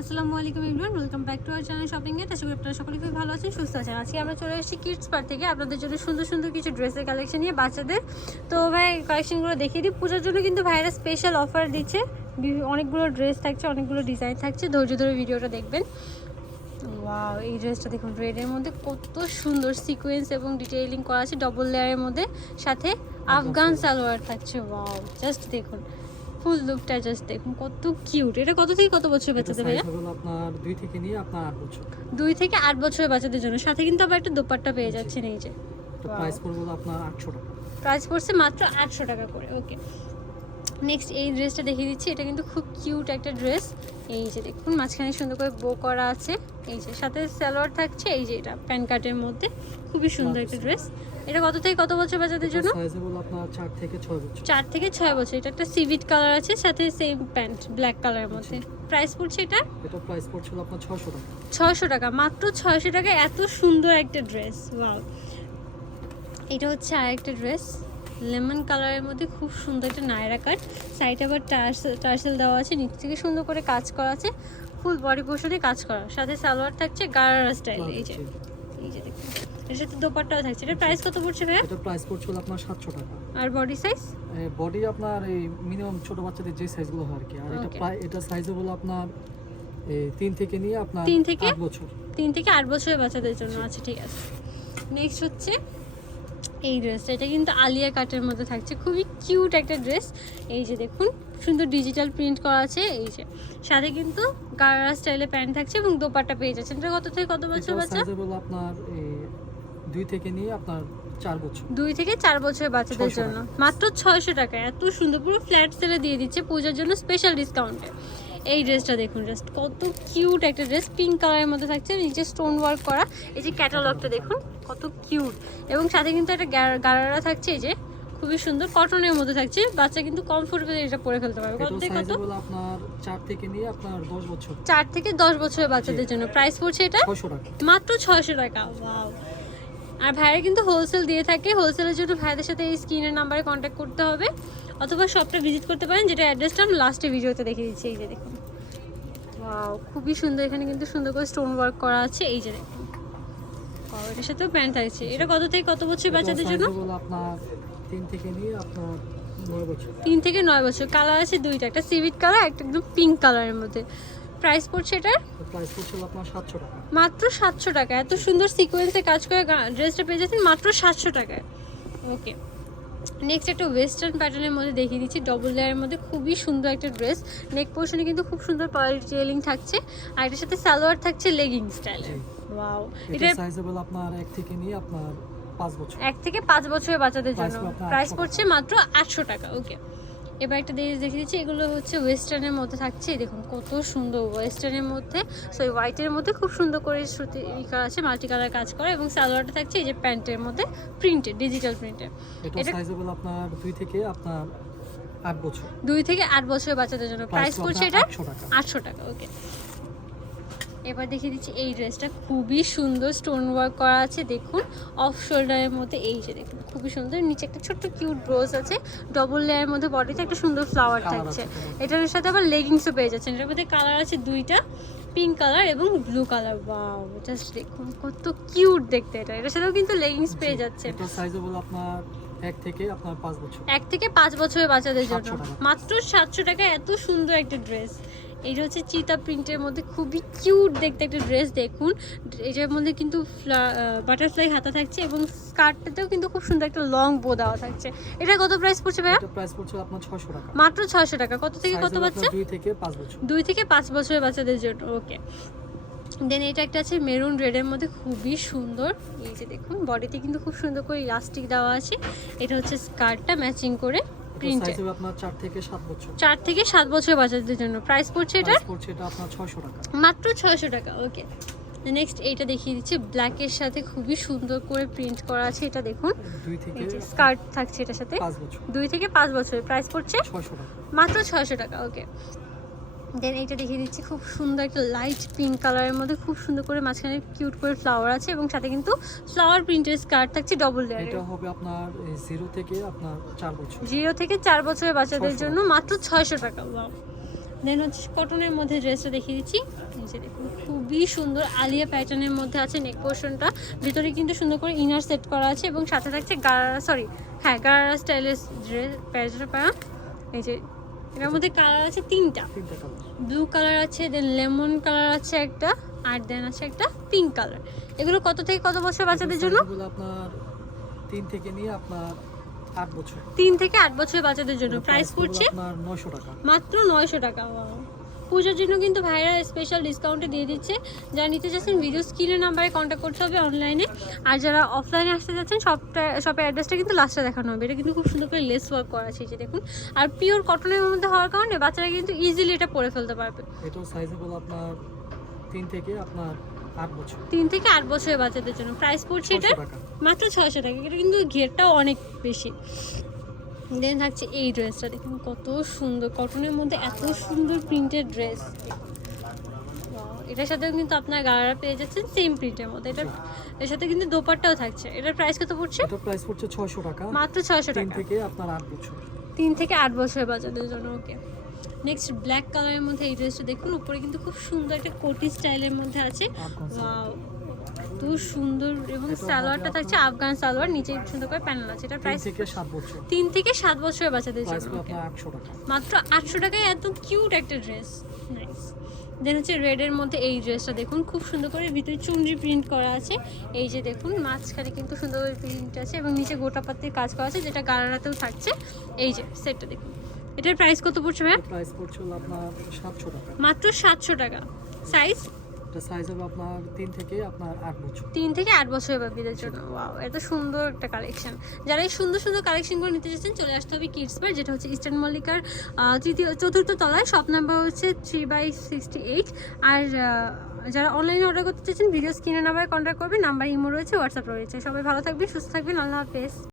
আসসালামু আলাইকুম everyone welcome back to our channel shopping এ। আশা করি আপনারা সকলে খুব ভালো আছেন সুস্থ আছেন। আজকে আমরা চলে এসেছি কিডস পার্ক থেকে আপনাদের জন্য সুন্দর সুন্দর কিছু ড্রেসের কালেকশন নিয়ে বাচ্চাদের। তো ভাই কালেকশনগুলো দেখিয়ে দিই। পূজার জন্য কিন্তু ভাইরা স্পেশাল অফার দিচ্ছে। অনেকগুলো ড্রেস থাকছে অনেকগুলো ডিজাইন থাকছে। ধৈর্য ধরে ভিডিওটা দেখবেন। ওয়াও এই ড্রেসটা দেখুন রেডের মধ্যে কত সুন্দর সিকোয়েন্স এবং ডিটেইলিং করা আছে ডবল লেয়ারের মধ্যে। সাথে আফগান সালোয়ার। থাকছে ওয়াও জাস্ট দেখুন। ফুল লুকটা জাস্ট দেখুন কত কিউট এটা কত থেকে কত বছর বাচ্চাদের ভাইয়া? আপনার দুই থেকে নিয়ে আপনার আট বছর। দুই থেকে আট বছরের বাচ্চাদের জন্য। সাথে কিন্তু আবার একটা দোপাট্টা পেয়ে যাচ্ছেন এই যে. প্রাইস পড়বে আপনার আটশো টাকা। প্রাইস পড়ছে মাত্র আটশো টাকা করে ওকে নেক্সট এই ড্রেসটা দেখিয়ে দিচ্ছি। এটা কিন্তু খুব কিউট একটা ড্রেস এই যে দেখুন মাঝখানে সুন্দর করে বো করা আছে। এই যে সাথে সালোয়ার থাকছে। এই যে এটা প্যান কার্টের মধ্যে। খুবই সুন্দর একটা ড্রেস এটা কত থেকে কত বছর বাচ্চাদের জন্য? চার থেকে ছয় বছর। এটা একটা সিভিট কালার আছে সাথে সেম প্যান্ট ব্ল্যাক কালারের মধ্যে। প্রাইস পড়ছে এটা? এটা প্রাইস পড়ছিল আপনার ছশো টাকা। টাকা। মাত্র ছয়শো টাকা এত সুন্দর একটা ড্রেস ওয়াও এটা হচ্ছে আরেকটা ড্রেস লেমন কালারের মধ্যে খুব সুন্দর একটা নায়রা কাট। সাইডে আবার টার্সেল দেওয়া আছে নিচ থেকে সুন্দর করে কাজ করা আছে ফুল বডি পোর্শনে কাজ করা। সাথে সালোয়ার থাকছে গারারা স্টাইল এই যে। এই যে দেখুন এর সাথে দোপাট্টাও থাকছে। এটা প্রাইস কত পড়ছে ভাইয়া? এটা প্রাইস পড়ছিল আপনার টাকা। আর বডি সাইজ বডি আপনার এই মিনিমাম ছোট বাচ্চাদের যে সাইজগুলো হয় আর কি। আর এটা Okay. প্রায় এটা সাইজ হলো আপনার এই থেকে নিয়ে আপনার থেকে? আট বছর। থেকে আট বছরের বাচ্চাদের জন্য আছে ঠিক আছে। নেক্সট হচ্ছে এই ড্রেসটা এটা কিন্তু আলিয়া কাটের মধ্যে থাকছে। খুবই কিউট একটা ড্রেস এই যে দেখুন সুন্দর ডিজিটাল প্রিন্ট করা আছে। এই যে সাথে কিন্তু গারা স্টাইলে প্যান্ট থাকছে এবং দোপাট্টা পেয়ে যাচ্ছেন। এটা কত থেকে কত বছর বাচ্চা? আপনার দুই থেকে নিয়ে আপনার চার বছর। দুই থেকে চার বছরের বাচ্চাদের জন্য। মাত্র ছয়শো টাকা এত সুন্দর পুরো ফ্ল্যাট সেলে দিয়ে দিচ্ছে। পূজার জন্য স্পেশাল ডিসকাউন্টে এই ড্রেসটা দেখুন জাস্ট কত কিউট একটা ড্রেস পিঙ্ক কালারের মধ্যে থাকছে নিচে স্টোন ওয়ার্ক করা। এই যে ক্যাটালগটা দেখুন কত কিউট এবং সাথে কিন্তু একটা গারারা থাকছে এই যে খুবই সুন্দর কটনের মধ্যে থাকছে। বাচ্চা কিন্তু কমফোর্টেবল এটা পরে ফেলতে পারবে। কত থেকে কত? আপনার চার থেকে নিয়ে আপনার দশ বছর। চার থেকে দশ বছরের বাচ্চাদের জন্য। প্রাইস পড়ছে এটা ছশো টাকা। মাত্র ছয়শো টাকা ওয়াও আর ভাইরা কিন্তু হোলসেল দিয়ে থাকে। হোলসেলের জন্য ভাইদের সাথে এই স্ক্রিনের নাম্বারে কন্ট্যাক্ট করতে হবে। অথবা শপটা ভিজিট করতে পারেন যেটা অ্যাড্রেসটা আমি লাস্টে ভিডিওতে দেখিয়ে দিচ্ছি এই যে দেখুন। ওয়াও খুবই সুন্দর এখানে কিন্তু সুন্দর করে স্টোন ওয়ার্ক করা আছে এই যে দেখুন। এটার সাথেও প্যান্ট আছে এটা কত থেকে কত বছর বাচ্চাদের জন্য? তিন থেকে নয় বছর। কালার আছে দুইটা একটা সিভিট কালার একটা একদম পিঙ্ক কালারের মধ্যে। প্রাইস পড়ছে এটার? মাত্র সাতশো টাকা। এত সুন্দর সিকোয়েন্সে কাজ করে ড্রেসটা পেয়ে যাচ্ছেন মাত্র সাতশো টাকায়। ওকে নেক্সট একটা ওয়েস্টার্ন প্যাটার্নের মধ্যে দেখিয়ে দিচ্ছি ডবল লেয়ারের মধ্যে খুবই সুন্দর একটা ড্রেস নেক পোর্শনে কিন্তু খুব সুন্দর পাওয়ার ডিটেলিং থাকছে আর এটার সাথে সালোয়ার থাকছে লেগিং স্টাইলের ওয়াও এটা সাইজেবল আপনার এক থেকে নিয়ে আপনার বছর। এক থেকে পাঁচ বছরের বাচ্চাদের জন্য। প্রাইস পড়ছে মাত্র আটশো টাকা ওকে এবার একটা দেখে দিচ্ছি এগুলো হচ্ছে ওয়েস্টার্নের মধ্যে থাকছে। দেখুন কত সুন্দর ওয়েস্টার্নের মধ্যে সো এই হোয়াইটের মধ্যে খুব সুন্দর করে সুতি ই করা আছে মাল্টি কালার কাজ করা এবং সালোয়ারটা থাকছে এই যে প্যান্টের মধ্যে প্রিন্টেড ডিজিটাল প্রিন্টেড এটা সাইজেবল আপনার দুই থেকে আপনার আট বছর। দুই থেকে আট বছরের বাচ্চাদের জন্য। প্রাইস পড়ছে এটা আটশো টাকা। ওকে এবার দেখিয়ে দিচ্ছি এই ড্রেসটা। খুবই সুন্দর স্টোন ওয়ার্ক করা আছে দেখুন। অফ শোল্ডারের মধ্যে এই যে দেখুন খুবই সুন্দর। নিচে একটা ছোট্ট কিউট রোজ আছে। ডবল লেয়ারের মধ্যে বডিতে একটা সুন্দর ফ্লাওয়ার থাকছে। এটার সাথে আবার লেগিংসও পেয়ে যাচ্ছেন। এটার মধ্যে কালার আছে দুইটা পিঙ্ক কালার এবং ব্লু কালার ওয়াও জাস্ট দেখুন কত কিউট দেখতে এটা। এটার সাথেও কিন্তু লেগিংস পেয়ে যাচ্ছে এটা সাইজ হলো আপনার এক থেকে আপনার পাঁচ বছর। এক থেকে পাঁচ বছরের বাচ্চাদের জন্য। মাত্র সাতশো টাকা এত সুন্দর একটা ড্রেস এইটা হচ্ছে চিতা প্রিন্টের মধ্যে খুবই কিউট দেখতে একটা ড্রেস দেখুন। এটার মধ্যে কিন্তু বাটারফ্লাই হাতা থাকছে এবং স্কার্টটাতেও কিন্তু খুব সুন্দর একটা লং বো দেওয়া থাকছে। এটা কত প্রাইস পড়ছে ভাইয়া? এটা প্রাইস পড়ছে আপনার ছশো টাকা। মাত্র ছয়শো টাকা। কত থেকে কত বাচ্চা? আপনার দুই থেকে পাঁচ বছর। দুই থেকে পাঁচ বছরের বাচ্চাদের জন্য ওকে দেন এটা একটা আছে মেরুন রেডের মধ্যে খুবই সুন্দর। এই যে দেখুন বডিতে কিন্তু খুব সুন্দর করে ইলাস্টিক দেওয়া আছে। এটা হচ্ছে স্কার্টটা ম্যাচিং করে। প্রিন্টেড আপনার চার থেকে সাত বছর। থেকে বাচ্চাদের জন্য। প্রাইস পড়ছে এটা? পড়ছে এটা আপনার ছয়শো টাকা। মাত্র ছয়শো টাকা ওকে নেক্সট এইটা দেখিয়ে দিচ্ছি। ব্ল্যাকের সাথে খুবই সুন্দর করে প্রিন্ট করা আছে এটা দেখুন। স্কার্ট থাকছে এটার সাথে। দুই থেকে পাঁচ বছরের প্রাইস পড়ছে মাত্র ছয়শো টাকা ওকে দেন এইটা দেখিয়ে দিচ্ছি খুব সুন্দর একটা লাইট পিঙ্ক কালারের মধ্যে খুব সুন্দর করে মাঝখানে কিউট করে ফ্লাওয়ার আছে এবং সাথে কিন্তু ফ্লাওয়ার প্রিন্টের স্কার্ট থাকছে ডবল লেয়ারের এটা হবে আপনার জিরো থেকে আপনার চার বছর। জিরো থেকে চার বছরের বাচ্চাদের জন্য মাত্র ছয়শো টাকা ওয়াও দেন হচ্ছে কটনের মধ্যে ড্রেসটা দেখিয়ে দিচ্ছি। এই যে দেখুন খুবই সুন্দর আলিয়া প্যাটার্নের মধ্যে আছে নেক পোর্শনটা ভিতরে কিন্তু সুন্দর করে ইনার সেট করা আছে এবং সাথে থাকছে গারারা সরি হ্যাঁ গারারা স্টাইলের ড্রেস প্যাটার্ন পাওয়া এই যে এটার মধ্যে কালার আছে তিনটা। ব্লু কালার আছে দেন লেমন কালার আছে একটা আর দেন আছে একটা পিঙ্ক কালার এগুলো কত থেকে কত বছর বাচ্চাদের জন্য? আপনার তিন থেকে নিয়ে আপনার আট বছর। তিন থেকে আট বছরের বাচ্চাদের জন্য। প্রাইস পড়ছে আপনার নয়শো টাকা। মাত্র নয়শো টাকা. পুজোর জন্য কিন্তু ভাইরা স্পেশাল ডিসকাউন্টে দিয়ে দিচ্ছে। যারা নিতে চাচ্ছেন ভিডিও স্ক্রিনের নাম্বারে কন্ট্যাক্ট করতে হবে অনলাইনে আর যারা অফলাইনে আসতে যাচ্ছেন শপটা শপের অ্যাড্রেসটা কিন্তু লাস্টে দেখানো হবে। এটা কিন্তু খুব সুন্দর করে লেস ওয়ার্ক করা আছে যে দেখুন। আর পিওর কটনের মধ্যে হওয়ার কারণে বাচ্চারা কিন্তু ইজিলি এটা পরে ফেলতে পারবে। এটাও সাইজেবল আপনার তিন থেকে আপনার তিন থেকে আট বছরের বাচ্চাদের জন্য। প্রাইস পড়ছে এটা মাত্র ছয়শো টাকা। এটা কিন্তু ঘেরটাও অনেক বেশি। দেন থাকছে এই ড্রেসটা দেখুন কত সুন্দর কটনের মধ্যে এত সুন্দর প্রিন্টেড ড্রেস এটার সাথেও কিন্তু আপনার গাড়া পেয়ে যাচ্ছেন সেম প্রিন্টের মধ্যে। এটা এর সাথে কিন্তু দোপাট্টাও থাকছে। এটার প্রাইস কত পড়ছে? এটা প্রাইস পড়ছে ছয়শো টাকা। মাত্র ছয়শো তিন টাকা। থেকে আপনার আট বছর। তিন থেকে আট বছরের বাচ্চাদের জন্য ওকে নেক্সট ব্ল্যাক কালারের মধ্যে এই ড্রেসটা দেখুন উপরে কিন্তু খুব সুন্দর একটা কোটি স্টাইলের মধ্যে আছে। ওয়াও এত সুন্দর এবং সালোয়ারটা থাকছে আফগান সালোয়ার নিচে সুন্দর করে প্যানেল আছে। এটা প্রাইস থেকে সাত বছর। তিন থেকে সাত বছরের বাচ্চাদের জন্য। মাত্র আটশো টাকায় এত কিউট একটা ড্রেস নাইস দেন হচ্ছে রেডের মধ্যে এই ড্রেসটা দেখুন খুব সুন্দর করে ভিতরে চুনরি প্রিন্ট করা আছে। এই যে দেখুন মাঝখানে কিন্তু সুন্দর করে প্রিন্ট আছে এবং নিচে গোটা পাত্তির কাজ করা আছে যেটা গারারাতেও থাকছে। এই যে সেটটা দেখুন। এটার প্রাইস কত পড়ছে ম্যাম প্রাইস পড়ছে আপনার সাতশো টাকা। মাত্র সাতশো টাকা। সাইজ এটা সাইজ হবে আপনার তিন থেকে আপনার আট বছর। তিন থেকে আট বছরের বাবিদের জন্য। ওয়াও এত সুন্দর একটা কালেকশন যারা এই সুন্দর সুন্দর কালেকশনগুলো নিতে চাচ্ছেন, চলে আসতে হবে কিডস বার যেটা হচ্ছে ইস্টার্ন মল্লিকার তৃতীয়, চতুর্থ তলায়। শপ নাম্বার হচ্ছে থ্রি বাই সিক্সটি এইট আর যারা অনলাইনে অর্ডার করতে চাচ্ছেন ভিডিও স্ক্রিনে নাম্বারে কন্ট্যাক্ট করবেন, নাম্বার ইমো রয়েছে হোয়াটসঅ্যাপ রয়েছে। সবাই ভালো থাকবেন, সুস্থ থাকবেন, আল্লাহ হাফেজ।